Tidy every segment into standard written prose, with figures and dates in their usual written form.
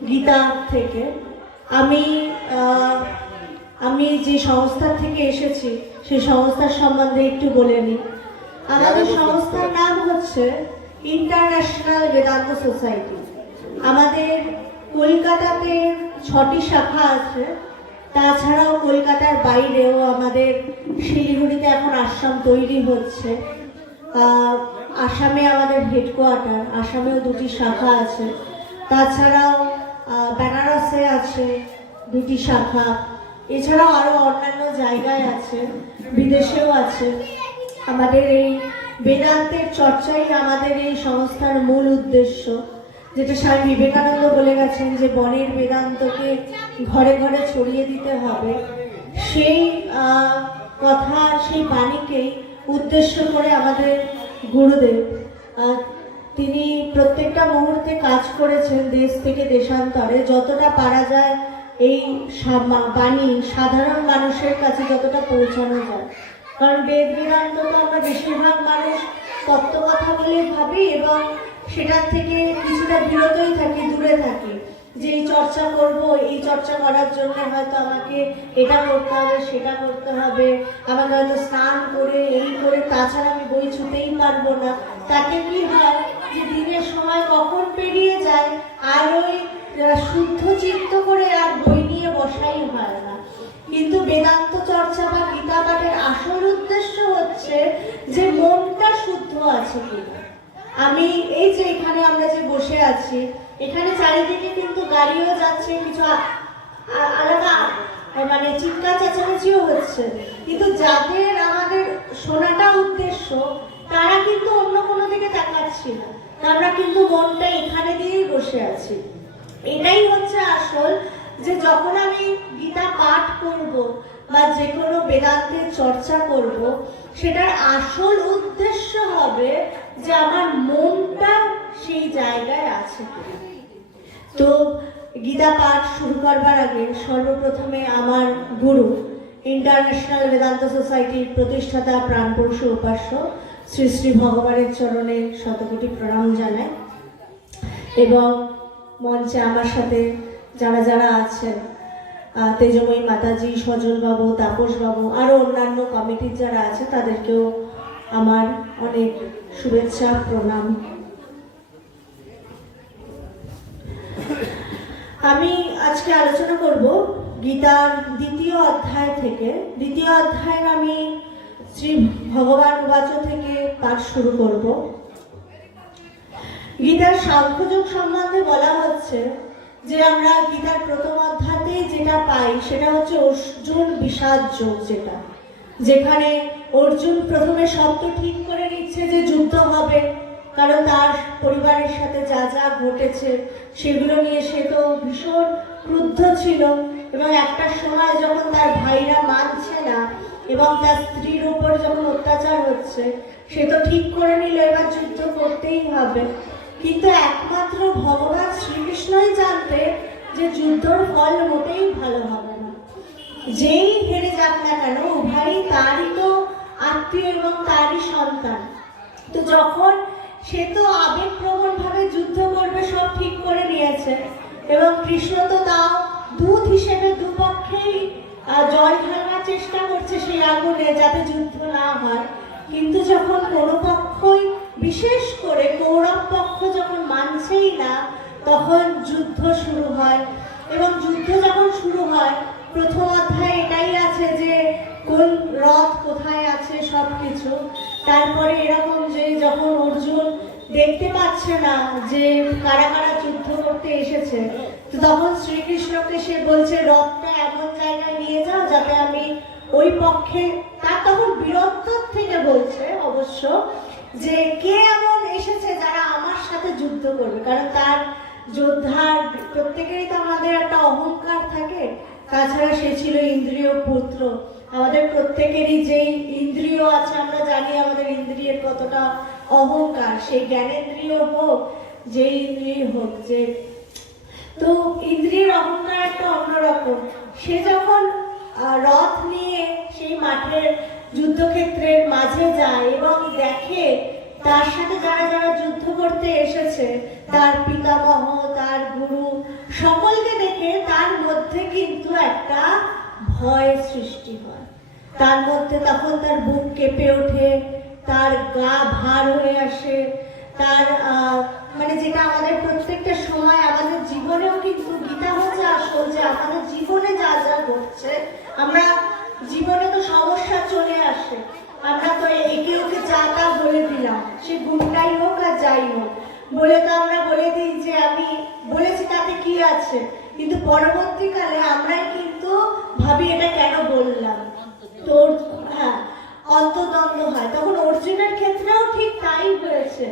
গীতা থেকে। আমি আমি যে সংস্থা থেকে এসেছি সেই সংস্থার সম্বন্ধে একটু বলে নিই। আমাদের সংস্থার নাম হচ্ছে ইন্টারন্যাশনাল বেদান্ত সোসাইটি। আমাদের কলকাতাতে 6টি শাখা আছে, তাছাড়াও কলকাতার বাইরেও আমাদের শিলিগুড়িতে এখন আশ্রম তৈরি হচ্ছে। আসামে আমাদের হেডকোয়ার্টার, আসামেও 2টি শাখা আছে। তাছাড়াও বেনারসে আছে 2টি শাখা, এছাড়াও আরও অন্যান্য জায়গায় আছে, বিদেশেও আছে। আমাদের এই বেদান্তের চর্চাই আমাদের এই সংস্থার মূল উদ্দেশ্য, যেটা স্বামী বিবেকানন্দ বলে গেছেন যে বনের বেদান্তকে ঘরে ঘরে ছড়িয়ে দিতে হবে। সেই কথা, সেই বাণীকেই উদ্দেশ্য করে আমাদের গুরুদেব, তিনি প্রত্যেকটা মুহূর্তে কাজ করেছেন দেশ থেকে দেশান্তরে। যতটা পারা যায় এই বাণী সাধারণ মানুষের কাছে যতটা পৌঁছানো যায়, কারণ বেদ বেদান্ত তো আমরা বেশিরভাগ মানুষ তত্ত্ব কথা বলে ভাবি এবং সেটার থেকে কিছুটা বিরতই থাকি, দূরে থাকি, যে এই চর্চা করব, এই চর্চা করার জন্য হয়তো আমাকে এটা করতে হবে, সেটা করতে হবে, আমাকে হয়তো স্নান করে এই করে, তাছাড়া আমি বই ছুতেই পারবো না। তাতে কি হয় যে দিনের সময় কখন পেরিয়ে যায় আর ওই শুদ্ধ চিত্ত করে আর বই নিয়ে বসাই হয় না। কিন্তু বেদান্ত চর্চা বা গীতা পাঠের আসল উদ্দেশ্য হচ্ছে যে মনটা শুদ্ধ আছে কিনা। আমি এই যে এখানে আমরা যে বসে আছি, এখানে চারিদিকে কিন্তু গাড়িও যাচ্ছে, কিছু আলাদা মানে চিৎকার চেঁচামেচিও হচ্ছে, কিন্তু যাদের আমাদের শোনাটা উদ্দেশ্য তারা কিন্তু অন্য কোনো দিকে তাকাচ্ছি না, আমরা কিন্তু মনটা এখানে দিয়েই বসে আছি। এটাই হচ্ছে আসল, যে যখন আমি গীতা পাঠ করব বা যে কোনো বেদান্তের চর্চা করব, সেটার আসল উদ্দেশ্য হবে যে আমার মনটা সেই জায়গায় আছে। তো গীতা পাঠ শুরু করবার আগে সর্বপ্রথমে আমার গুরু, ইন্টারন্যাশনাল বেদান্ত সোসাইটির প্রতিষ্ঠাতা প্রাণপুরুষ উপাস্য শ্রী শ্রী ভগবানের চরণে শতকোটি প্রণাম জানাই। এবং মঞ্চে আমার সাথে যারা যারা আছেন, তেজময়ী মাতাজি, সজল বাবু, তাপস বাবু, আরও অন্যান্য কমিটির যারা আছে, তাদেরকেও আমার অনেক শুভেচ্ছা, প্রণাম। আমি আজকে আলোচনা করব গীতার 2য় অধ্যায় থেকে। 2য় অধ্যায়ের আমি শ্রী ভগবান উবাচ থেকে পাঠ শুরু করব। গীতার সাংখ্যযোগ সম্বন্ধে বলা হচ্ছে যে আমরা গীতার প্রথম অধ্যায়তেই যেটা পাই সেটা হচ্ছে অর্জুন বিষাদ যোগ, যেখানে অর্জুন প্রথমে শব্দ ঠিক করে নিচ্ছে যে যুদ্ধ হবে, কারণ তার পরিবারের সাথে যা যা ঘটেছে সেগুলো নিয়ে সে তো ভীষণ ক্রুদ্ধ ছিল, এবং একটা সময় যখন তার ভাইরা মানছে না এবং তার স্ত্রীর উপর যখন অত্যাচার হচ্ছে, সে তো ঠিক করে নিল এবার যুদ্ধ করতেই হবে। কিন্তু একমাত্র ভগবান শ্রীকৃষ্ণই জানতে যে যুদ্ধর ফল মোটেই ভালো হবে না। যেই হেরে যাক না কেন, উভয়ই তারই তো আত্মীয় এবং তারই সন্তান। তো যখন সে তো আবেগপ্রবণ ভাবে যুদ্ধ করবে সব ঠিক করে নিয়েছে, এবং কৃষ্ণ তো তাও দূত হিসেবে দুপক্ষেই জল ঢালার চেষ্টা করছে সেই আগুনে, যাতে যুদ্ধ না হয়। কিন্তু যখন কোনো পক্ষই, বিশেষ করে কৌরব পক্ষ যখন মানছেই না, তখন যুদ্ধ শুরু হয়। এবং যুদ্ধ যখন শুরু হয়, প্রথম অধ্যায় এটাই আছে যে কোন রথ কোথায় আছে সব কিছু। তারপরে এরকম যে যখন অর্জুন দেখতে পাচ্ছে না যে কারা কারা যুদ্ধ করতে এসেছে, তো তখন শ্রীকৃষ্ণকে সে বলছে রথটা এমন জায়গায় নিয়ে যাও যাতে আমি ওই পক্ষে, তার তখন বীরত্ব থেকে বলছে অবশ্য, যে কে এমন এসেছে যারা আমার সাথে যুদ্ধ করবে। কারণ তার যোদ্ধার প্রত্যেকেরই তো আমাদের একটা অহংকার থাকে, তাছাড়া সে ছিল ইন্দ্রিয় পুত্র। আমাদের প্রত্যেকেরই যেই ইন্দ্রিয় আছে, আমরা জানি আমাদের ইন্দ্রিয়ের কতটা অহংকার, সেই জ্ঞানেন্দ্রিয় হোক, যে ইন্দ্রিয় হোক, যে তো ইন্দ্রিয়ের অহংকার একটা অন্যরকম। সে যখন রথ নিয়ে সেই মাঠের যুদ্ধক্ষেত্রের মাঝে যায় এবং দেখে তার সাথে যারা যারা যুদ্ধ করতে এসেছে, তার পিতামহ, তার গুরু, সব ভয় সৃষ্টি হয়। তার মধ্যে তখন তার বুক কেঁপে ওঠে, তার গা ভার হয়ে আসে, তার মানে যেটা আমাদের প্রত্যেকটা সময় আমাদের জীবনেও কিন্তু গীতা হচ্ছে আসল যে আমাদের জীবনে যা যা ঘটছে, আমরা জীবনে তো সমস্যা চলে আসে, আমরা তো একে ওকে যা তা বলে দিলাম, সে গুণটাই হোক আর যাই হোক বলে তো আমরা বলে দিই যে আমি বলেছি তাতে কি আছে, কিন্তু পরবর্তীকালে আমরাই কিন্তু ভাবি এটা কেন বললাম। তো হ্যাঁ, অন্তদ্বন্দ্ব হয়। তখন অর্জুনের ক্ষেত্রেও ঠিক তাই হয়েছে,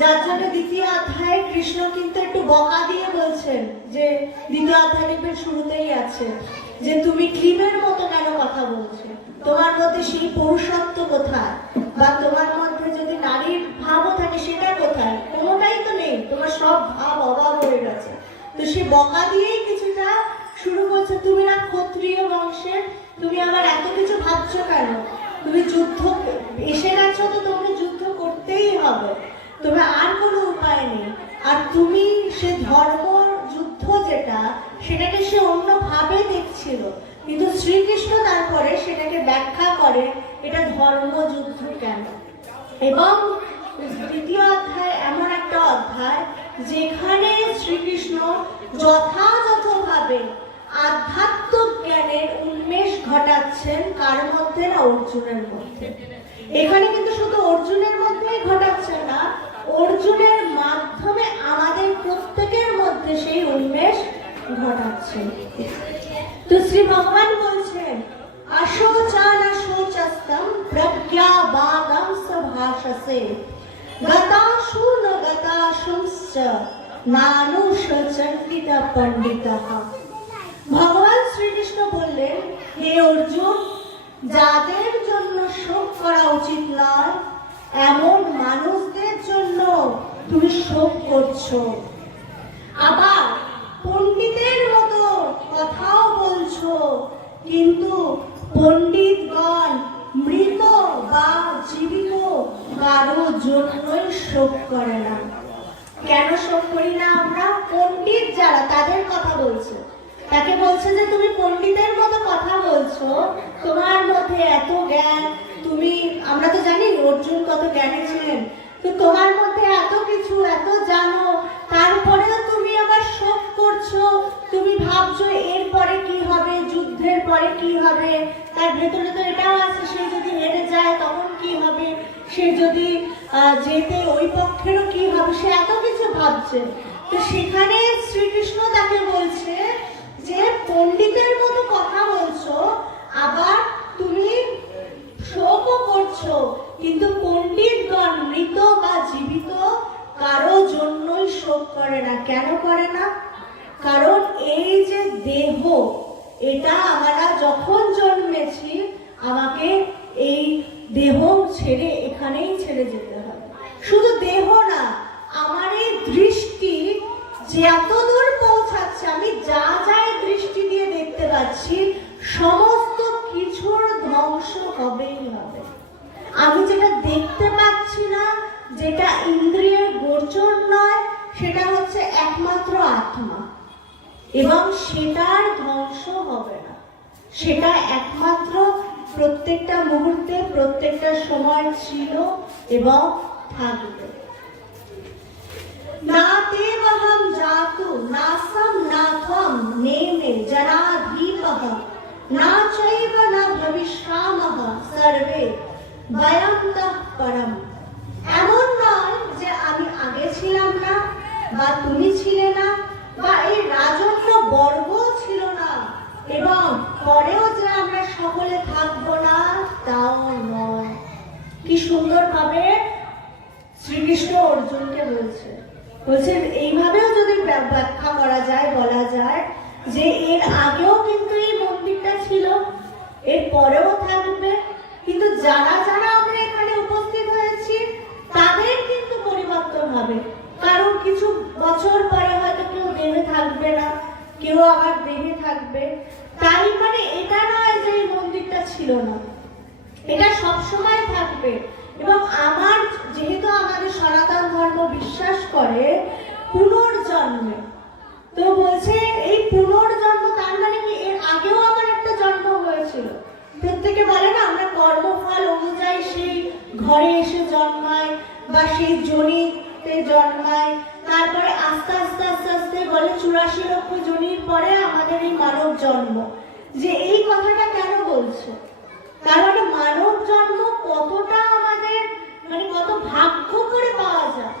যার জন্য দ্বিতীয় অধ্যায়ে কৃষ্ণ কিন্তু একটু বকা দিয়ে বলছেন, যে দ্বিতীয় অধ্যায় দেখবেন শুরুতেই আছে যে তুমি ক্লিমের মতো কেন কথা বলছো, তোমার মধ্যে সেই পুরুষত্ব কোথায়, বা তোমার মধ্যে যদি নারীর ভাবও থাকে সেটা কোথায়, কোনোটাই তো নেই, তোমার সব ভাব অভাব হয়ে গেছে। তো সে বকা দিয়েই কিছুটা শুরু করছে, তুমি না ক্ষত্রিয় বংশের, তুমি আবার এত কিছু ভাবছো কেন, তুমি যুদ্ধ এসে গেছো তো তোমাকে যুদ্ধ করতেই হবে, তোমার আর কোনো উপায় নেই। আর তুমি সে ধর্ম যুদ্ধ যেটা, সেটাকে সে অন্যভাবে দেখছিল, কিন্তু শ্রীকৃষ্ণ তারপরে সেটাকে ব্যাখ্যা করে এটা ধর্মযুদ্ধ কেন। এবং দ্বিতীয় অধ্যায় এমন একটা অধ্যায় যেখানে শ্রীকৃষ্ণ যথাযথভাবে আধ্যাত্ম জ্ঞানের উন্মেষ ঘটাচ্ছেন, কার মধ্যে না, অর্জুনের মধ্যে। এখানে কিন্তু শুধু অর্জুনের মধ্যেই ঘটাচ্ছেন না, অর্জুনের মাধ্যমে আমাদের প্রত্যেকের মধ্যে সেই উন্মেষ ঘটাচ্ছেন। তো শ্রী ভগবান বলছেন অশোচানা শোচস্তম প্রজ্ঞাবাদম সভাষসে গতাশু ন গতাশুশ্চ নানুশচন্ডিতা পণ্ডিতঃ। ভগবান শ্রীকৃষ্ণ বললেন, হে অর্জুন, যাদের জন্য শোক করা উচিত নয় এমন মানুষদের জন্য তুমি শোক করছো, আবার পণ্ডিতের মতো কথাও বলছো, কিন্তু পণ্ডিতগণ মৃত বা জীবিত কারো জন্যই শোক করে না। কেন শোক করি না আমরা? পণ্ডিত যারা, তাদের কথা বলছে, তাকে বলছে যে তুমি পণ্ডিতের মতো কথা বলছো, তোমার মধ্যে এত জ্ঞান, তুমি, আমরা তো জানি অর্জুন কত জ্ঞানী ছিলেন, তো তোমার মধ্যে এত কিছু, এত জানো, তারপরেও তুমি আবার শোক করছো, তুমি ভাবছো এরপরে কি হবে, যুদ্ধের পরে কি হবে, তার ভেতরে তো এটাও আছে সে যদি হেরে যায় তখন কি হবে, সে যদি যেতে ওই পক্ষেরও কি হবে, সে এত কিছু ভাবছে। তো সেখানে শ্রীকৃষ্ণ তাকে বলছে যে পণ্ডিতের মতো কথা বলছো, আবার তুমি শোকও করছো, কিন্তু পণ্ডিতগণ মৃত বা জীবিত কারো জন্যই শোক করে না। কেন করে না? কারণ এই যে দেহ, এটা আমরা যখন জন্মেছি আমাকে এই দেহ ছেড়ে এখানেই ছেড়ে যেতে হবে। শুধু দেহ না, আমার এই দৃষ্টি যে এত দূর পৌঁছাচ্ছে, আমি যা যা দৃষ্টি দিয়ে দেখতে পাচ্ছি সমস্ত কিছুর ধ্বংস হবেই হবে। আমি যেটা দেখতে পাচ্ছি না, যেটা ইন্দ্রিয়ের গোচর নয়, সেটা হচ্ছে একমাত্র আত্মা, এবং সেটার ধ্বংস হবে না, সেটা একমাত্র প্রত্যেকটা মুহূর্তে প্রত্যেকটা সময় ছিল এবং থাকবে। না দেবহম জাতু নাসম নাথম নেমে জনাধীপহ না চৈব না ভবিষ্যামহ সর্বে বয়ন্তঃ পরম। এমন নয় যে আমি আগে ছিলাম না, বা তুমি ছিলে না, বা এই রাজন্য বর্গ ছিল না, এবং পরেও যে আমরা সকলে থাকবো না তাও নয়। কি সুন্দর ভাবে শ্রীকৃষ্ণ অর্জুনকে বলছেন এইভাবেও যদি ব্যাখ্যা করা যায়, বলা যায় যে এর আগেও কিন্তু এই মন্দিরটা ছিল, এর পরেও থাকবে, কিন্তু যারা যারা আমরা এখানে উপস্থিত হয়েছি তাদের কিন্তু পরিবর্তন হবে। কারণ কিছু বছর পরে হয়তো কেউ দেহে থাকবে না, কেউ আবার দেহে থাকবে। তাই মানে এটা নয় যে এই মন্দিরটা ছিল না, এটা সবসময় থাকবে। এবং আমার যেহেতু আমাদের সনাতন ধর্ম বিশ্বাস করে পুনর্জন্মে, তো বলছে এই পুনর্জন্ম, তার মানে কি এর আগেও আমার একটা জন্ম হয়েছে। প্রত্যেকে বলে না আমরা কর্মফল অনুযায়ী সেই ঘরে এসে জন্মাই বা সেই যোনিতে জন্মায়, তারপরে আস্তে আস্তে আস্তে আস্তে বলে 84 লক্ষ যোনির পরে আমাদের এই মানব জন্ম। যে এই কথাটা কেন বলছে, তার মানে মানব জন্ম কতটা আমাদের মানে কত ভাগ্য করে পাওয়া যায়,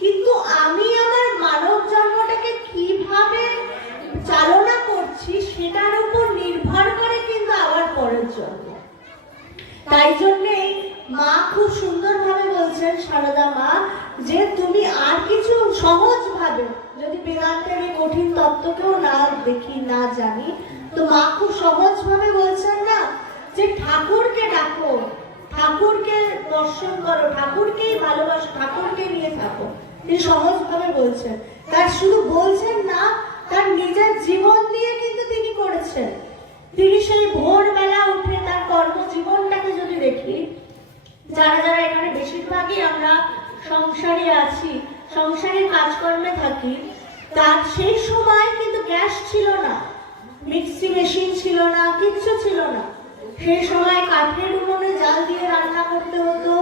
কিন্তু আমি আমার মানব জন্মটাকে কিভাবে চালনা করছি সেটার উপর নির্ভর করে কিন্তু আবার পরের জন্ম। তাই জন্যেই মা খুব সুন্দরভাবে বলছেন, সারদা মা, যে তুমি আর কিছু সহজভাবে, যদি বেদান্তের এই কঠিন তত্ত্বকেও না দেখি না জানি, তো মা খুব সহজভাবে বলছেন না যে ঠাকুরকে ডাকো, ঠাকুরকে দর্শন করো, ঠাকুরকেই ভালোবাসো, ঠাকুরকে নিয়ে থাকো। তিনি সহজভাবে বলছেন, তার শুধু বলছেন না, তার নিজের জীবন দিয়ে কিন্তু তিনি করেছেন। তিনি সেই ভোরবেলা উঠে তার কর্মজীবনটাকে যদি দেখি, যারা যারা এখানে বেশিরভাগই আমরা সংসারে আছি, সংসারের কাজকর্মে থাকি, তার সেই সময় কিন্তু গ্যাস ছিল না, মিক্সি মেশিন ছিল না, কিচ্ছু ছিল না। সেই সময় কাঠের উনুনে জাল দিয়ে রান্না করতে হতো।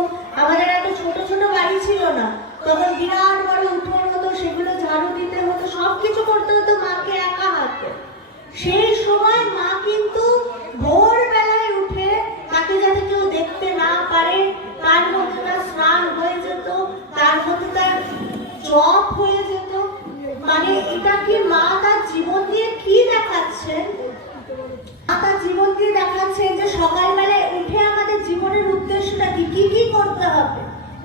আমাদের এত ছোট ছোট বাড়ি ছিল না, তখন বিরাট বড় উঠোন হতো, সেগুলো ঝাড়ু দিতে হতো, সবকিছু করতে হতো মাকে একা হাতে। সেই সময় মা কিন্তু ভোরবেলায় উঠে, তাকে যাতে কেউ দেখতে না পারে, তার মধ্যে তার স্নান হয়ে যেত, তার মধ্যে তার জপ হয়ে যেত। মানে এটা কি মা তার জীবন দিয়ে কি দেখাচ্ছেন? তার জীবন দিয়ে দেখাচ্ছেন যে সকালবেলায় উঠে আমাদের জীবনের উদ্দেশ্যটা কি, কি কি করতে হবে।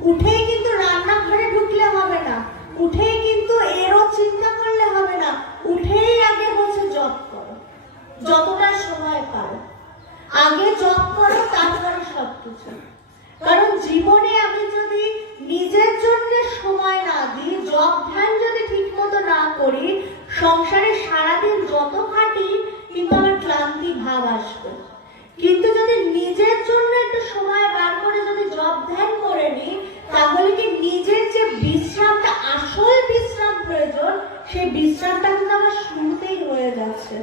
উঠেই কিন্তু রান্নাঘরে ঢুকলে হবে না, উঠেই কিন্তু এরও চিন্তা করলে হবে না, উঠেই আগে হচ্ছে জপ করো, যতটা সময় পারো আগে জপ করো, তারপরে সবকিছু। কারণ জীবনে আমি যদি নিজের জন্য সময় না দিই, জপ ধ্যান যদি ঠিক মতো না করি, সংসারে সারাদিন যত খাটি কিন্তু আমার ক্লান্তি ভাব আসবে। কিন্তু যদি নিজের জন্য একটু সময় বার করে যদি জপ ধ্যান করে নিই, তাহলে কি নিজের যে বিশ্রামটা, আসল বিশ্রাম প্রয়োজন, সেই বিশ্রামটা কিন্তু আমার শুরুতেই হয়ে যাচ্ছে।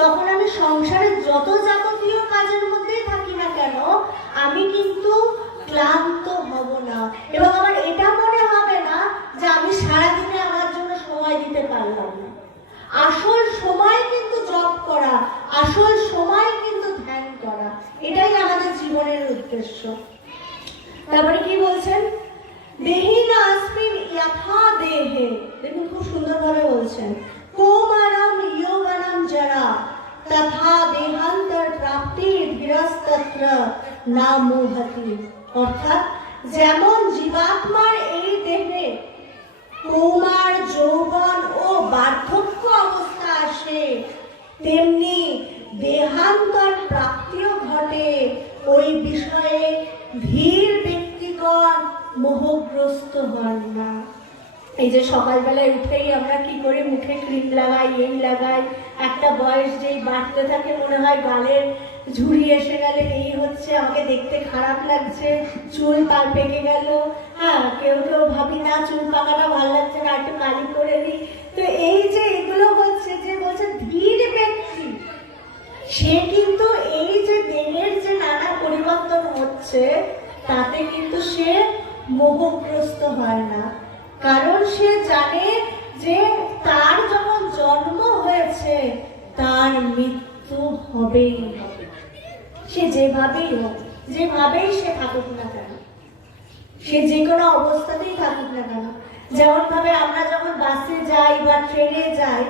তখন আমি সংসারের যত যাবতীয় কাজের মধ্যেই থাকি না কেন, আমি কিন্তু ক্লান্ত হব না, এবং আমার এটা মনে হবে না যে আমি সারাদিনে আমার জন্য সময় দিতে পারলাম না। আসল সময় কিন্তু জপ করা, আসল সময় কিন্তু ধ্যান করা, এটাই আমাদের জীবনের উদ্দেশ্য। তারপরে কি বলছেন, দেহিনা আসমিন যথা দেহে, দেখুন খুব সুন্দরভাবে বলছেন, কৌমানম যৌবনম জরা তথা দেহান্তর প্রাপ্তি ধীরস্তত্র না মোহতি। অর্থাৎ যেমন জীবাত্মার এই দেহে কৌমার, যৌবন ও বার্ধক্য অবস্থা আসে, তেমনি দেহান্তর প্রাপ্তিও ঘটে। ওই বিষয়ে ধীর ব্যক্তিগণ মোহগ্রস্ত হন না। এই যে সকালবেলায় উঠেই আমরা কি করে মুখে ক্রিম লাগাই, এই লাগাই, একটা বয়স যেই বাড়তে থাকে মনে হয় গালের ঝুড়ি এসে গেলে এই হচ্ছে, আমাকে দেখতে খারাপ লাগছে, চুল পাল পেকে গেল। হ্যাঁ, কেউ কেউ ভাবি না চুল পাকাটা ভালো লাগছে না, একটু কালি করে দিই। তো এই যে এগুলো হচ্ছে, যে বলছে ধীর ব্যক্তি, সে কিন্তু এই যে দেহের যে নানা পরিবর্তন হচ্ছে তাতে কিন্তু সে মোহগ্রস্ত হয় না। কারণ সে জানে যে তার যখন জন্ম হয়েছে তার মৃত্যু হবেই হবে। সে যেভাবেই হোক, যেভাবেই সে থাকুক না কেন, সে যে কোনো অবস্থাতেই থাকুক না কেন। যেমন ভাবে আমরা যখন বাসে যাই বা ট্রেনে যাই,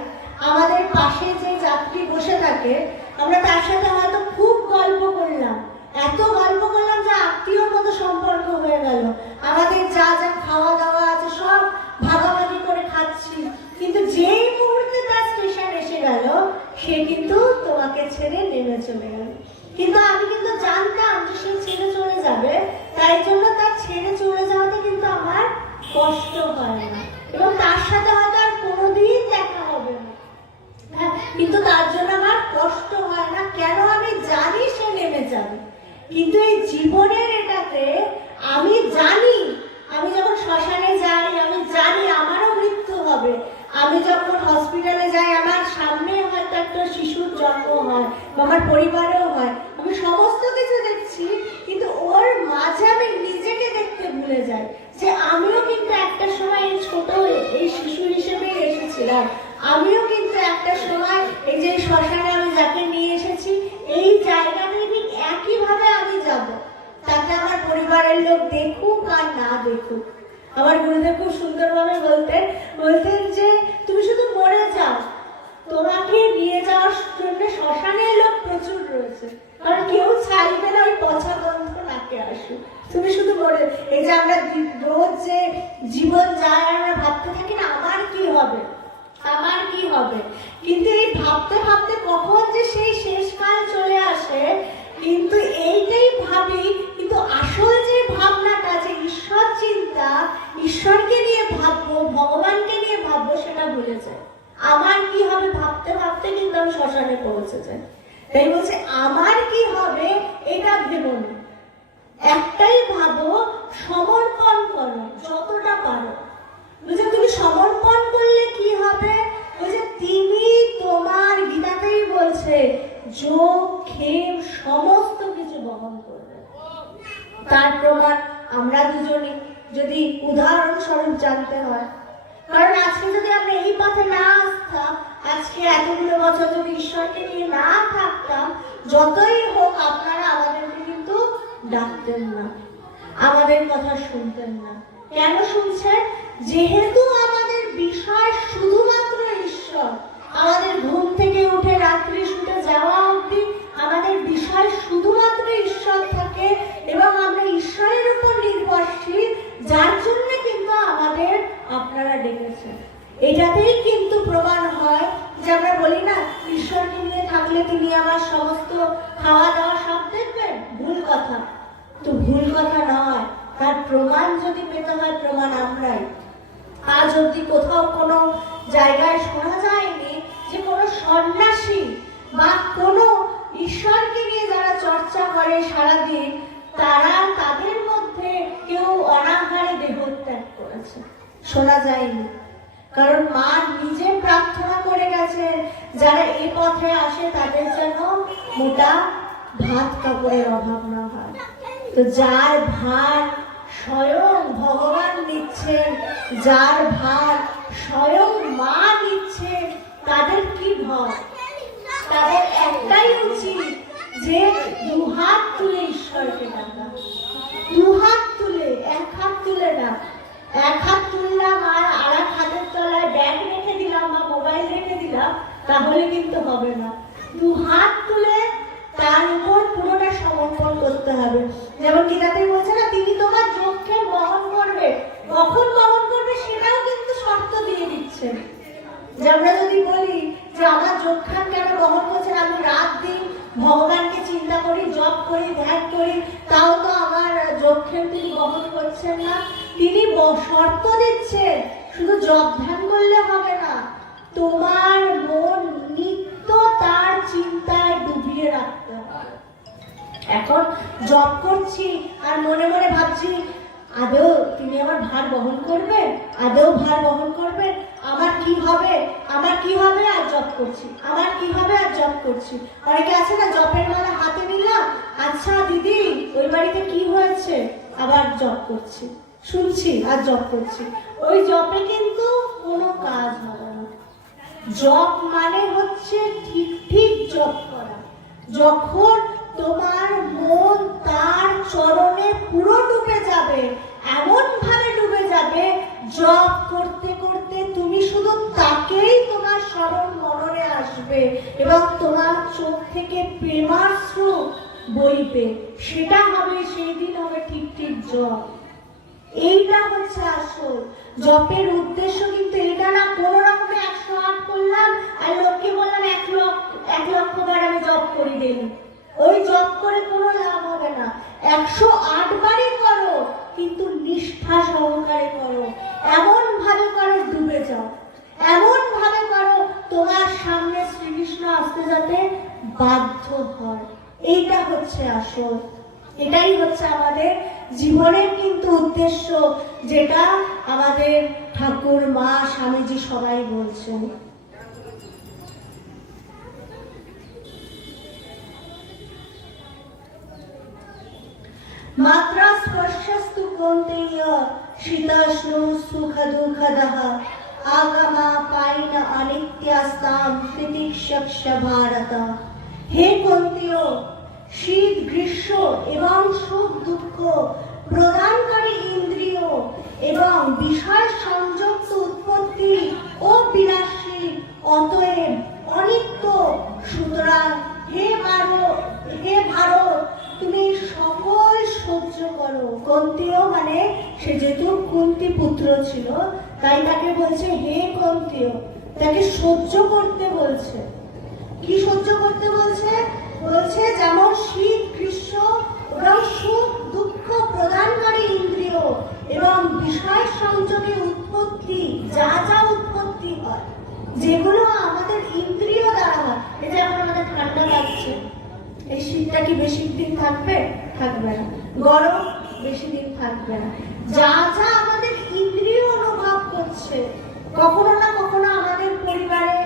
আমাদের পাশে যে যাত্রী বসে থাকে, আমরা তার সাথে হয়তো খুব গল্প করলাম, এত গল্প করলাম যে আত্মীয়র মতো সম্পর্ক হয়ে গেল, আমাদের যা যা খাওয়া দাওয়া আছে সব ভাগাভাগি করে খাচ্ছি, কিন্তু যেই মুহূর্তে তার স্টেশন এসে গেল সে কিন্তু তোমাকে ছেড়ে নেমে চলে গেল। কিন্তু আমি কিন্তু জানতাম যে সে ছেড়ে চলে যাবে, তাই জন্য তার ছেড়ে চলে যাওয়াতে কিন্তু আমার কষ্ট হয় না, এবং তার সাথে হয়তো আর কোনোদিন দেখা হবে না, কিন্তু তার জন্য আমার কষ্ট হয় না। কেন? আমি জানি সে নেমে যাবে। কিন্তু এই জীবনের এটাতে আমি জানি, আমি যখন শ্মশানে যাই আমি জানি আমারও মৃত্যু হবে। আমি যখন হসপিটালে যাই আমার সামনে হয়তো একটা শিশুর জন্ম হয় বা আমার পরিবারেও হয়, আমি সমস্ত কিছু মাঝে আমি নিজেকে দেখতে ভুলে যাই যে আমিও কিন্তু একটা সময় এই ছোট এই শিশু হিসেবে এসেছিলাম, আমিও কিন্তু একটা সময় এই যে শ্মশানে আমি যাকে নিয়ে এসেছি এই জায়গাটায় ঠিক একইভাবে আমি যাব, তাতে আমার পরিবারের লোক দেখুক আর না দেখুক। আমার গুরুদেব খুব সুন্দরভাবে বলতেন যে তুমি শুধু মরে যাও, তোমাকে নিয়ে যাওয়ার জন্য শ্মশানের লোক প্রচুর রয়েছে, কারণ কেউ চাইবে না ওই পচা গন্ধ নাকে আসুক, তুমি শুধু মরে। এই যে আমরা রোজ যে জীবন যায় আমরা ভাবতে থাকি না আমার কি হবে, আমার কি হবে, কিন্তু এই ভাবতে ভাবতে কখন যে সেই শেষকাল চলে আসে, কিন্তু এইটাই ভাবি, কিন্তু আসল যে ভাবনাটা যে ঈশ্বর চিন্তা, ঈশ্বরকে নিয়ে ভাববো, ভগবানকে নিয়ে ভাববো, সেটা ভুলে যায়। আমার কি হবে ভাবতে ভাবতে কিন্তু আমি শ্মশানে পৌঁছে যাই। তাই বলছে আমার কি হবে এটা ভেবো না, একটাই ভাবো, সমর্পণ করো যতটা পারো। বুঝলে তুমি সমর্পণ করলে কি হবে, বুঝলে তিনি তোমার, গীতাতেই বলছে যোগ ক্ষেম সমস্ত কিছু বহন করবে। তার প্রমাণ আমরা দুজনে যদি উদাহরণস্বরূপ জানতে হয়, কারণ আজকে যদি আমরা এই পথে না আসতাম, আজকে এতগুলো বছর যদি ঈশ্বরকে নিয়ে না থাকতাম, যতই হোক আপনারা আমাদেরকে কিন্তু ডাকতেন না, আমাদের কথা শুনতেন না। কেন শুনছেন? যেহেতু আমাদের বিষয় শুধুমাত্র ঈশ্বর, আমাদের ঘুম থেকে উঠে রাত্রি শুতে যাওয়া অবধি আমাদের বিষয় শুধুমাত্র ঈশ্বর থাকে এবং আমরা ঈশ্বরের উপর নির্ভরশীল, যার জন্য কিন্তু আমাদের আপনারা ডেকেছেন। এটাতেই কিন্তু প্রমাণ হয় যে আমরা বলি না ঈশ্বরকে নিয়ে থাকলে তিনি আমার সমস্ত খাওয়া দাওয়া সব দেখবেন, ভুল কথা। তো ভুল কথা নয়, তার প্রমাণ যদি পেতে হয় প্রমাণ আমরাই। আজ অব্দি কোথাও কোনো জায়গায় শোনা যায়নি যে কোনো সন্ন্যাসী বা কোনো ঈশ্বরকে নিয়ে যারা চর্চা করে সারাদিন, তারা তাদের মধ্যে কেউ অনাহারে দেহত্যাগ করেছে, শোনা যায়নি। কারণ মা নিজে প্রার্থনা করে গেছেন যারা এই পথে আসে তাদের যেন মোটা ভাত কাপড়ের অভাব না হয়। তো যার ভার স্বয়ং ভগবান নিচ্ছেন, যার ভার স্বয়ং মা নিচ্ছেন, তাদের কি ভয়? তাদের একটাই উচিত যে দুহাত তুলে ঈশ্বরকে ডাকা, দুহাত তুলে, এক হাত তুলে না। এক হাত তুললাম আর আর এক হাতের তলায় ব্যাগ রেখে দিলাম বা মোবাইল রেখে দিলাম, তাহলে কিন্তু হবে না। দুহাত তুলে তার উপর পুরোটা সমর্পণ করতে হবে। যেমন গীতাতে বলছে না তিনি তোমার যজ্ঞে বহন করবে, কখন বহন করবে সেটাও কিন্তু শর্ত দিয়ে দিচ্ছেন। যে আমরা যদি বলি যে আমার যজ্ঞান কেন বহন করছেন, আমি রাত দিন ভগবানকে চিন্তা করি, জপ করি, ধ্যান করি, তাও তো আমার যজ্ঞান তিনি বহন করছেন না। তিনি শর্ত দিচ্ছেন শুধু জপ ধ্যান করলে হবে না, তোমার মন নিত্য তার চিন্তায় ডুবিয়ে রাখতে হবে। এখন জপ করছি আর মনে মনে ভাবছি আদৌ তিনি আমার ভার বহন করবেন, আদৌ ভার বহন করবেন, আমার কি হবে, আমার কি হবে, আর জপ করছি, আমার কি হবে, আর জপ করছি। অনেকে আছে না জপের মালা হাতে নিলাম, আচ্ছা দিদি ওই বাড়িতে কি হয়েছে, আবার জপ করছি, শুনছি আর জপ করছি। ওই জপে কিন্তু কোনো কাজ হবে না। জপ মানে হচ্ছে ঠিক ঠিক জপ করা, যখন তোমার মন তার চরণে পুরো ডুবে যাবে, এমন ভাবে ডুবে যাবে জপ করতে করতে তুমি শুধু তাকেই তোমার স্মরণ মননে আসবে এবং তোমার চোখ থেকে প্রেমাশ্রু বইবে, সেটা হবে, সেই দিন হবে ঠিক ঠিক জপ। এইটা হচ্ছে আসল জপের উদ্দেশ্য। কিন্তু এটা না কোনো রকমে 108 করলাম আর লোককে বললাম 1 লক্ষ বার আমি জপ করি দিন, ওই জপ করে কোনো লাভ হবে না। 108 বারই করো, কিন্তু নিষ্ঠা সহকারে করো, এমন ভাবে করো ডুবে যাও, এমন ভাবে করো তোমার সামনে শ্রীকৃষ্ণ আসতে যাতে বাধ্য হয়। এইটা হচ্ছে আসল, এটাই হচ্ছে আমাদের জীবনের কিন্তু উদ্দেশ্য, যেটা আমাদের ঠাকুর, মা, স্বামীজি সবাই বলছেন। মাত্রা স্পর্শস্তু কৌন্তেয় শীতোষ্ণ সুখ দুঃখদঃ আগমা পাইন অনিত্যাস্তাম তিতিক্ষস্য ভারত। হে কৌন্তেয়, শীত গ্রীষ্ম এবং সুখ দুঃখ প্রদানকারী ইন্দ্রিয় এবং বিষয় সংযুক্ত উৎপত্তি ও বিনাশী, অতএব অনিত্য। সুতরাং হে ভারত, তুমি সকল সহ্য করো। কুন্তীয় মানে সে যেহেতু কুন্তী পুত্র ছিল, তাই তাকে বলছে হে কুন্তীয়, তাকে সহ্য করতে বলছে। কি সহ্য করতে বলছে? বলছে যেমন শীত গ্রীষ্ম এবং সুখ দুঃখ প্রদানকারী ইন্দ্রিয় এবং বিষয় সংযোগে উৎপত্তি, যা যা উৎপত্তি হয়, যেগুলো আমাদের ইন্দ্রিয় দ্বারা হয়। এই যে এখন আমাদের ঠান্ডা লাগছে, এই শীতটা কি বেশি দিন থাকবে? থাকবে না। গরম বেশি দিন থাকবে না। যা যা আমাদের ইন্দ্রিয় অনুভব করছে, কখনো না কখনো আমাদের পরিবারে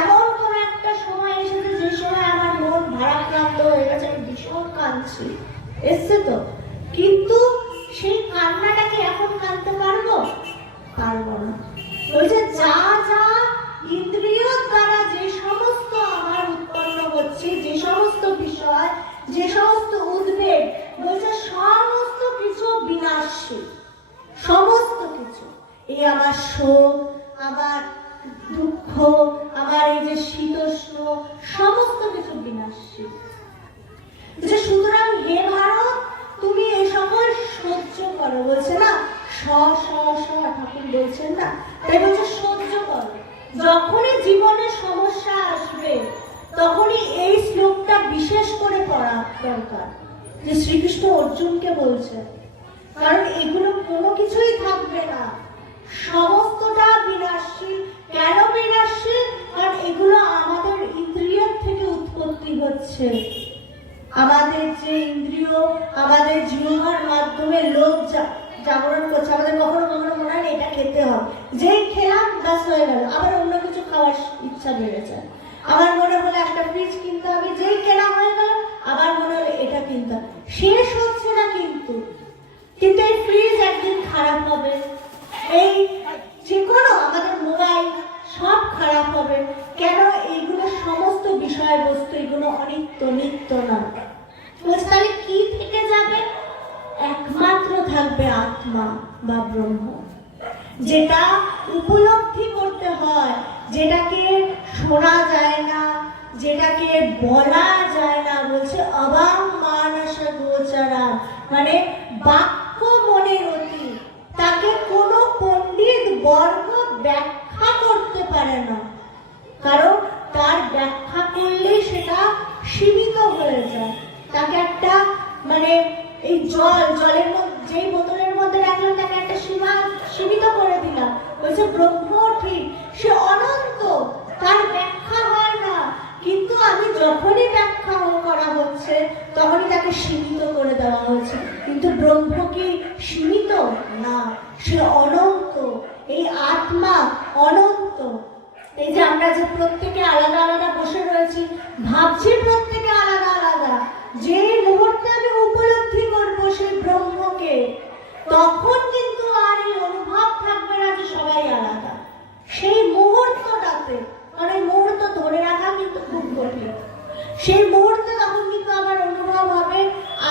এমন কোন একটা সময় এসেছে যে সময় আমার মন ভারাক্রান্ত হয়ে গেছে, আমি ভীষণ কাঁদছি, এসছে তো, কিন্তু সেই কান্নাটাকে এখন কাঁদতে পারবো? পারবো না। ওই যে যা যা ইন্দ্রিয় দ্বারা যে সমস্ত আমার উৎপন্ন হচ্ছে, যে সমস্ত বিষয়, যে সমস্ত উদ্বেগ, বলছে সমস্ত কিছু বিনাশী, সমস্ত কিছু। এই আমার শোক, আমার দুঃখ, আমার এই যে শীতোষ্ণ, সমস্ত কিছু বিনাশী। সুতরাং হে ভারত, তুমি এই সকল সহ্য করো। বলছে না ঠাকুর বলছেন না, তাই বলছে সহ্য করো। যখনই জীবনে সমস্যা আসবে তখনই এই শ্লোকটা বিশেষ করে পড়া দরকার, যে শ্রীকৃষ্ণ অর্জুনকে বলছে। কারণ এগুলো কোনো কিছুই থাকবে না, সমস্তটা বিনাশী। কেন বিনাশী? কারণ এগুলো আমাদের ইন্দ্রিয়ের থেকে উৎপত্তি হচ্ছে। আমাদের যে ইন্দ্রিয় আমাদের জিহ্বার মাধ্যমে লোভ জাগরণ করছে। আমাদের কখনো কখনো মনে হয় এটা খেতে হবে, যেই খেলাম ব্যাস হয়ে গেল, আবার অন্য কিছু খাওয়ার ইচ্ছা বেড়ে যায়। আমার মনে হলো একটা ফ্রিজ কিনতে হবে, যেই কেনা হয়ে গেল আবার মনে হলো এটা কিনতে হবে। শেষ হচ্ছে না কিন্তু এই ফ্রিজ একদিন খারাপ হবে, এই যে কোনো আমাদের মোবাইল সব খারাপ হবে। কেন? এইগুলো সমস্ত বিষয়বস্তু, এগুলো অনিত্য, নিত্য না। তাহলে কি থেকে যাবে? একমাত্র থাকবে আত্মা বা ব্রহ্ম, যেটা উপলব্ধি করতে হয়, যেটাকে শোনা যায় না, যেটাকে বলা যায় না। বলছে অবাং মানস গোচরা, মানে বাক্য মনের অতি, তাকে কোনো পণ্ডিত বর্গ ব্যাখ্যা করতে পারে না, কারণ তার ব্যাখ্যা করলে সেটা সীমিত হয়ে যায়। তাকে একটা মানে এই জলের মধ্যে, যেই বোতলের মধ্যে রাখলাম তাকে একটা সীমিত করে দিলাম। বলছে ব্রহ্ম ঠিক, সে অনন্ত, তার ব্যাখ্যা হয় না, কিন্তু আমি যখনই ব্যাখ্যা করা হচ্ছে তখনই তাকে সীমিত করে দেওয়া হচ্ছে। কিন্তু ব্রহ্ম কি সীমিত? না, সে অনন্ত। এই আত্মা অনন্ত। এই যে আমরা যে প্রত্যেকে আলাদা আলাদা বসে রয়েছি, ভাবছি প্রত্যেকে আলাদা আলাদা, যে মুহূর্তে আমি উপলব্ধি করবো সেই ব্রহ্মকে, তখন কিন্তু আর এই অনুভব থাকবে না যে সবাই আলাদা। সেই মুহূর্তটাতে, কারণ এই মুহূর্ত ধরে রাখা কিন্তু খুব কঠিন, সেই মুহূর্তে তখন কিন্তু আমার অনুভব হবে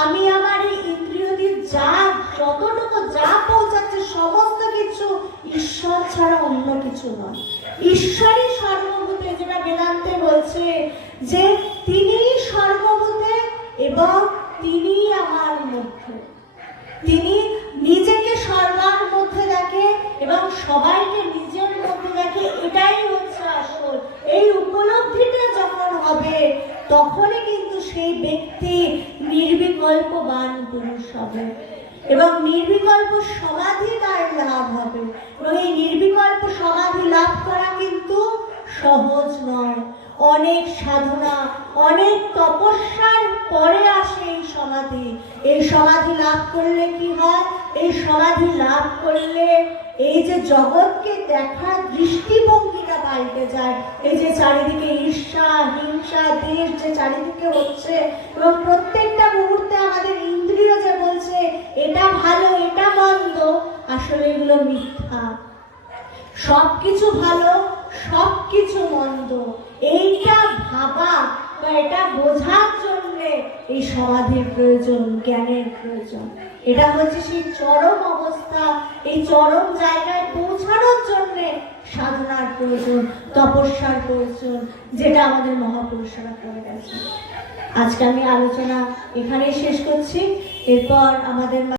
আমি আমার এই ইন্দ্রিয় দিয়ে যতটুকু যা পৌঁছাচ্ছে সমস্ত কিছু ঈশ্বর ছাড়া অন্য কিছু নয়। ঈশ্বরই সর্বভূতে, যেটা বেদান্তে বলছে যে তিনি সর্বভূতে এবং তিনি আমার মধ্যে। তিনি নিজেকে সর্বার মধ্যে দেখে এবং সবাইকে নিজের মধ্যে দেখে, এটাই হচ্ছে আসল। এই উপলব্ধিটা যখন হবে তখনই কিন্তু সেই ব্যক্তি নির্বিকল্পবান পুরুষ হবে এবং নির্বিকল্প সমাধি তার লাভ হবে। এবং এই নির্বিকল্প সমাধি লাভ করা কিন্তু সহজ নয়, অনেক সাধনা, অনেক তপস্যার পরে আসে এই সমাধি। এই সমাধি লাভ করলে কি হয়? এই সমাধি লাভ করলে এই যে জগৎকে দেখার দৃষ্টিভঙ্গিটা পাল্টে যায়। এই যে চারিদিকে ঈর্ষা, হিংসা, দেশ যে চারিদিকে হচ্ছে এবং প্রত্যেকটা মুহূর্তে আমাদের ইন্দ্রিয় যে বলছে এটা আসলে এগুলো মিথ্যা। সবকিছু ভালো, সবকিছু মন্দ, এইটা ভাবা বা এটা বোঝার জন্য এই সমাধির প্রয়োজন, জ্ঞানের প্রয়োজন। এটা হচ্ছে সেই চরম অবস্থা, এই চরম জায়গায় পৌঁছানোর জন্য সাধনার প্রয়োজন, তপস্যার প্রয়োজন, যেটা আমাদের মহাপুরুষরা করে গেছে। আজকে আমি আলোচনা এখানেই শেষ করছি। এরপর আমাদের